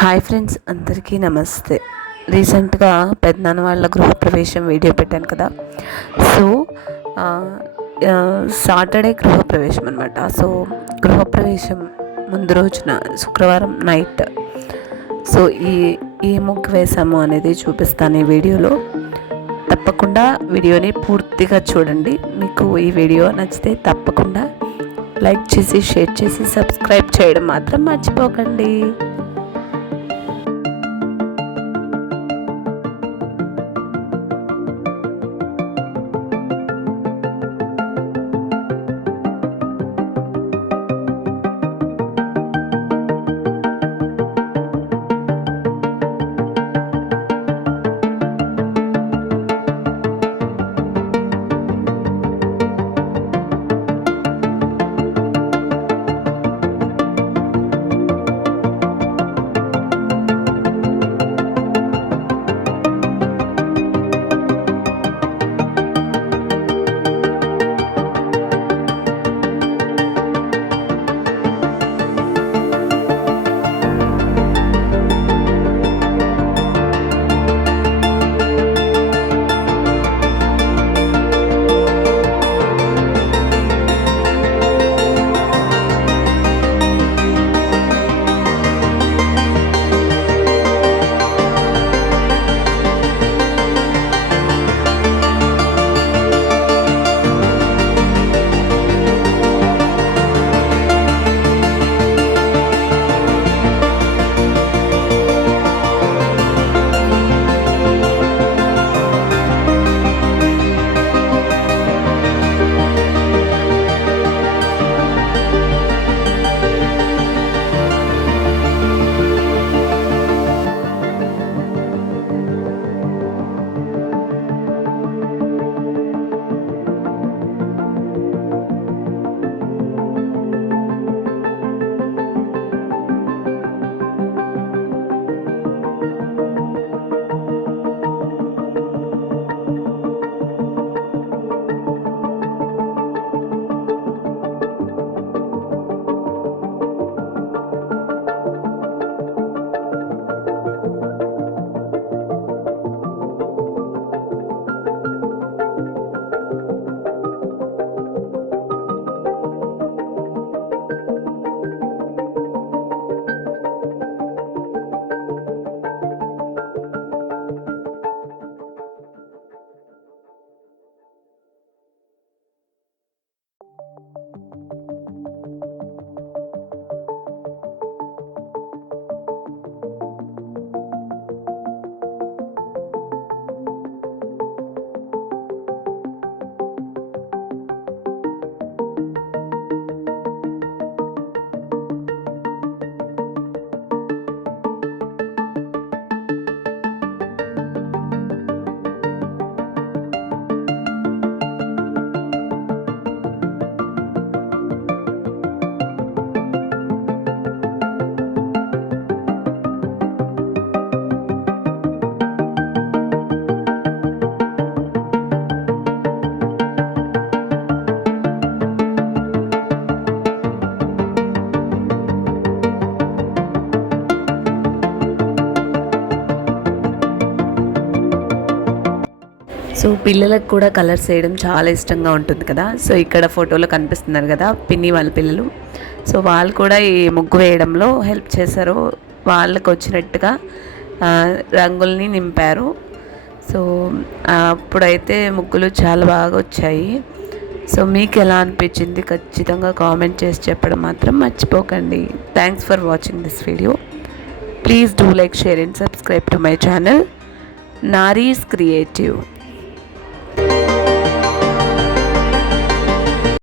Hi friends, అందరికీ నమస్తే. రీసెంట్గా పెద్దనాన్న వాళ్ళ గృహప్రవేశం వీడియో పెట్టాను కదా. సో సాటర్డే గృహప్రవేశం అనమాట. సో గృహప్రవేశం ముందు రోజున శుక్రవారం నైట్ సో ఈ ముగ్గు వేసాము అనేది చూపిస్తాను ఈ వీడియోలో. తప్పకుండా వీడియోని పూర్తిగా చూడండి. మీకు ఈ వీడియో నచ్చితే తప్పకుండా లైక్ చేసి షేర్ చేసి సబ్స్క్రైబ్ చేయడం మాత్రం మర్చిపోకండి. సో పిల్లలకు కూడా కలర్స్ వేయడం చాలా ఇష్టంగా ఉంటుంది కదా. సో ఇక్కడ ఫోటోలో కనిపిస్తున్నారు కదా పిన్ని వాళ్ళ పిల్లలు. సో వాళ్ళు కూడా ఈ ముగ్గు వేయడంలో హెల్ప్ చేశారు. వాళ్ళకు వచ్చినట్టుగా రంగుల్ని నింపారు. సో అప్పుడైతే ముగ్గులు చాలా బాగా వచ్చాయి. సో మీకు ఎలా అనిపించింది ఖచ్చితంగా కామెంట్ చేసి చెప్పడం మాత్రం మర్చిపోకండి. Thanks for watching this video. Please do like, share and subscribe to my channel Nari's creative.